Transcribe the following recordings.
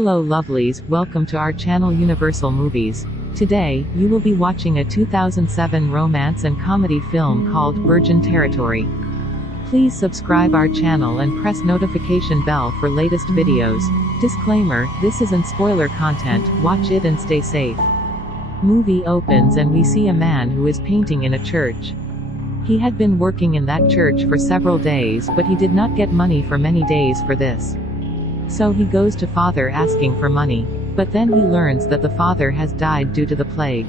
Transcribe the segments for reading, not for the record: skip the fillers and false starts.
Hello lovelies, welcome to our channel Universal Movies. Today, you will be watching a 2007 romance and comedy film called Virgin Territory. Please subscribe our channel and press notification bell for latest videos. Disclaimer, this isn't spoiler content, watch it and stay safe. Movie opens and we see a man who is painting in a church. He had been working in that church for several days, but he did not get money for many days for this. So he goes to Father asking for money. But then he learns that the father has died due to the plague.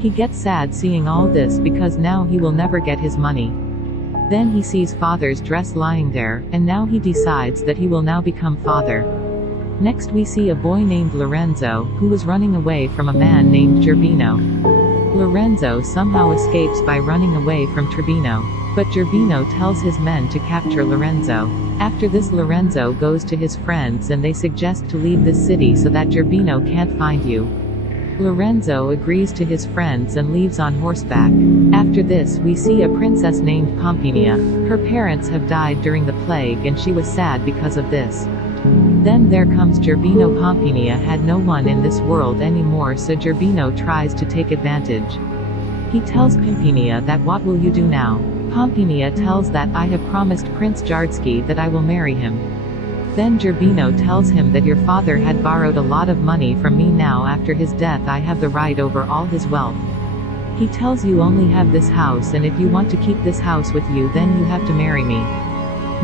He gets sad seeing all this because now he will never get his money. Then he sees Father's dress lying there, and now he decides that he will now become Father. Next we see a boy named Lorenzo, who was running away from a man named Gerbino. Lorenzo somehow escapes by running away from Gerbino. But Gerbino tells his men to capture Lorenzo. After this, Lorenzo goes to his friends and they suggest to leave this city so that Gerbino can't find you. Lorenzo agrees to his friends and leaves on horseback. After this we see a princess named Pampinea. Her parents have died during the plague and she was sad because of this. Then there comes Gerbino. Pampinea had no one in this world anymore, so Gerbino tries to take advantage. He tells Pampinea that what will you do now? Pampinea tells that I have promised Prince Jardsky that I will marry him. Then Gerbino tells him that your father had borrowed a lot of money from me, now after his death I have the right over all his wealth. He tells you only have this house, and if you want to keep this house with you then you have to marry me.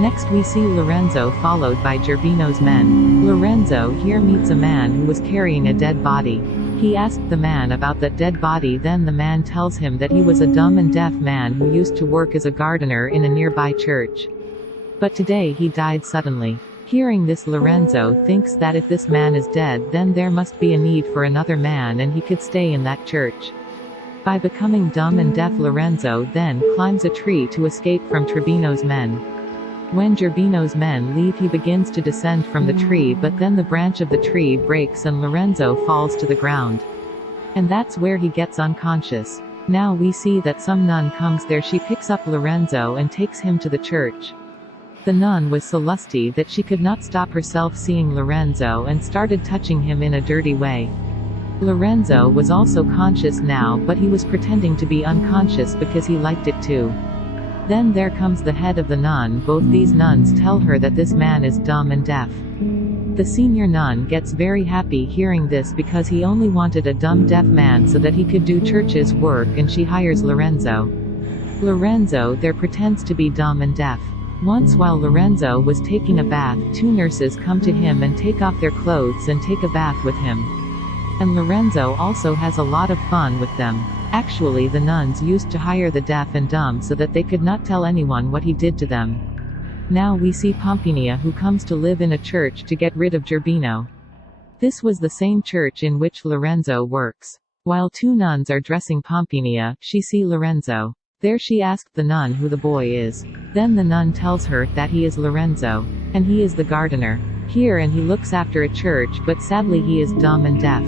Next we see Lorenzo followed by Gerbino's men. Lorenzo here meets a man who was carrying a dead body. He asked the man about that dead body, then the man tells him that he was a dumb and deaf man who used to work as a gardener in a nearby church. But today he died suddenly. Hearing this, Lorenzo thinks that if this man is dead then there must be a need for another man and he could stay in that church. By becoming dumb and deaf, Lorenzo then climbs a tree to escape from Gerbino's men. When Gerbino's men leave he begins to descend from the tree, but then the branch of the tree breaks and Lorenzo falls to the ground. And that's where he gets unconscious. Now we see that some nun comes there. She picks up Lorenzo and takes him to the church. The nun was so lusty that she could not stop herself seeing Lorenzo and started touching him in a dirty way. Lorenzo was also conscious now, but he was pretending to be unconscious because he liked it too. Then there comes the head of the nun. Both these nuns tell her that this man is dumb and deaf. The senior nun gets very happy hearing this because he only wanted a dumb deaf man so that he could do church's work, and she hires Lorenzo. Lorenzo there pretends to be dumb and deaf. Once while Lorenzo was taking a bath, two nurses come to him and take off their clothes and take a bath with him. And Lorenzo also has a lot of fun with them. Actually, the nuns used to hire the deaf and dumb so that they could not tell anyone what he did to them. Now we see Pampinea, who comes to live in a church to get rid of Gerbino. This was the same church in which Lorenzo works. While two nuns are dressing Pampinea, she see Lorenzo. There she asked the nun who the boy is. Then the nun tells her that he is Lorenzo. And he is the gardener here and he looks after a church, but sadly he is dumb and deaf.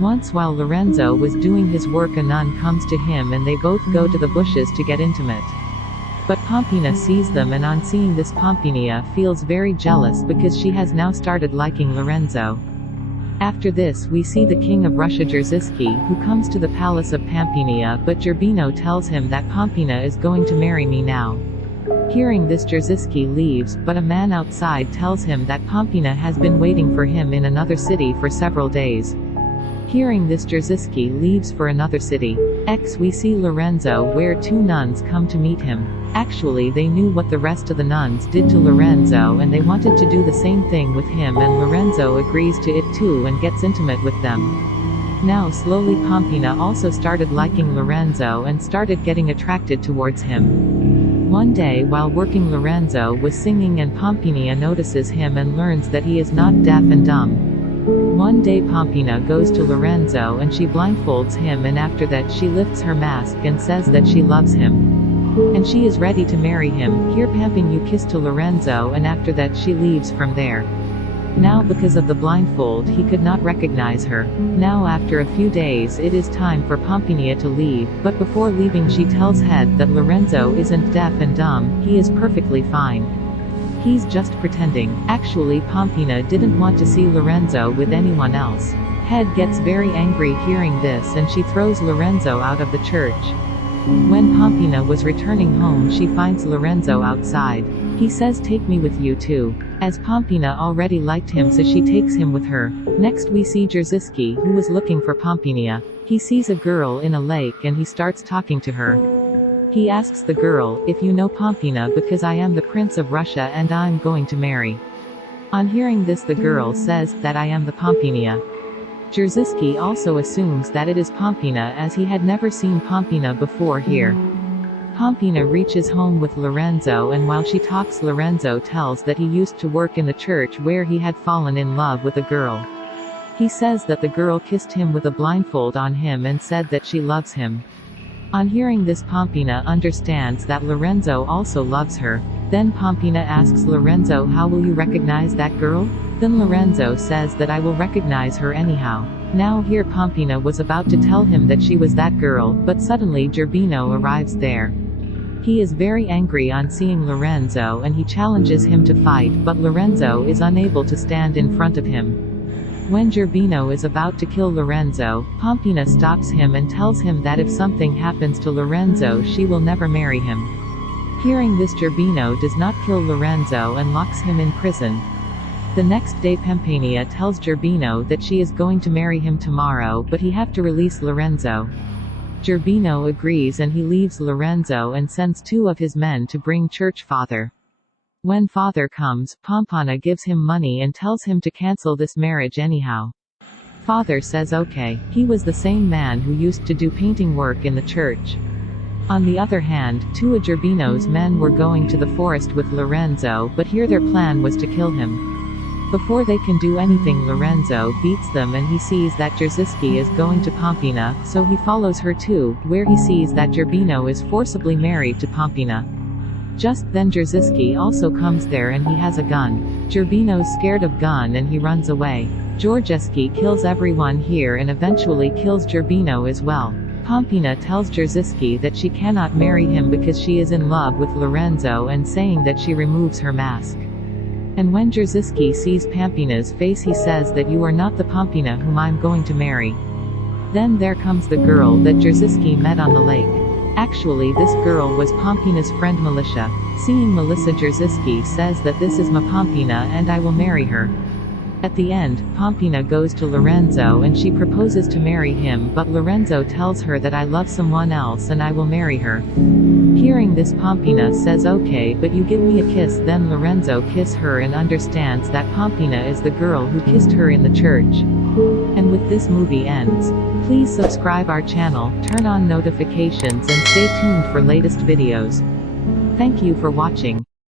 Once while Lorenzo was doing his work, a nun comes to him and they both go to the bushes to get intimate. But Pampinea sees them, and on seeing this Pampinea feels very jealous because she has now started liking Lorenzo. After this we see the king of Russia Jardsky, who comes to the palace of Pampinea, but Gerbino tells him that Pampinea is going to marry me now. Hearing this, Jardsky leaves, but a man outside tells him that Pampinea has been waiting for him in another city for several days. Hearing this, Jardsky leaves for another city. We see Lorenzo where two nuns come to meet him. Actually they knew what the rest of the nuns did to Lorenzo and they wanted to do the same thing with him, and Lorenzo agrees to it too and gets intimate with them. Now slowly Pampinea also started liking Lorenzo and started getting attracted towards him. One day while working, Lorenzo was singing and Pampinea notices him and learns that he is not deaf and dumb. One day Pampinea goes to Lorenzo and she blindfolds him, and after that she lifts her mask and says that she loves him. And she is ready to marry him. Here Pampinea kisses to Lorenzo and after that she leaves from there. Now because of the blindfold he could not recognize her. Now after a few days it is time for Pampinea to leave, but before leaving she tells Head that Lorenzo isn't deaf and dumb, he is perfectly fine. He's just pretending. Actually, Pampinea didn't want to see Lorenzo with anyone else. Head gets very angry hearing this and she throws Lorenzo out of the church. When Pampinea was returning home, she finds Lorenzo outside. He says, "Take me with you too." As Pampinea already liked him, so she takes him with her. Next we see Jerzy, who was looking for Pampinea. He sees a girl in a lake and he starts talking to her. He asks the girl, "If you know Pampinea, because I am the Prince of Russia and I'm going to marry." On hearing this, the girl says that I am the Pampinea. Jerzy also assumes that it is Pampinea, as he had never seen Pampinea before here. Pampinea reaches home with Lorenzo, and while she talks, Lorenzo tells that he used to work in the church where he had fallen in love with a girl. He says that the girl kissed him with a blindfold on him and said that she loves him. On hearing this, Pampinea understands that Lorenzo also loves her. Then Pampinea asks Lorenzo, "How will you recognize that girl?" Then Lorenzo says that I will recognize her anyhow. Now here Pampinea was about to tell him that she was that girl, but suddenly Gerbino arrives there. He is very angry on seeing Lorenzo and he challenges him to fight, but Lorenzo is unable to stand in front of him. When Gerbino is about to kill Lorenzo, Pampinea stops him and tells him that if something happens to Lorenzo, she will never marry him. Hearing this, Gerbino does not kill Lorenzo and locks him in prison. The next day Pampinea tells Gerbino that she is going to marry him tomorrow, but he have to release Lorenzo. Gerbino agrees and he leaves Lorenzo and sends 2 of his men to bring church father. When father comes, Pampinea gives him money and tells him to cancel this marriage anyhow. Father says okay. He was the same man who used to do painting work in the church. On the other hand, 2 of Gerbino's men were going to the forest with Lorenzo, but here their plan was to kill him. Before they can do anything, Lorenzo beats them and he sees that Jerzy is going to Pampinea, so he follows her too, where he sees that Gerbino is forcibly married to Pampinea. Just then Jerzy also comes there and he has a gun. Gerbino's scared of gun and he runs away. Jerzy kills everyone here and eventually kills Gerbino as well. Pampinea tells Jerzy that she cannot marry him because she is in love with Lorenzo and saying that she removes her mask. And when Jerzy sees Pampinea's face, he says that you are not the Pampinea whom I'm going to marry. Then there comes the girl that Jerzy met on the lake. Actually this girl was Pampinea's friend Melissa. Seeing Melissa, Jerzy says that this is my Pampinea and I will marry her. At the end, Pampinea goes to Lorenzo and she proposes to marry him, but Lorenzo tells her that I love someone else and I will marry her. Hearing this, Pampinea says okay, but you give me a kiss. Then Lorenzo kisses her and understands that Pampinea is the girl who kissed her in the church. And with this movie ends. Please subscribe our channel, turn on notifications and stay tuned for latest videos. Thank you for watching.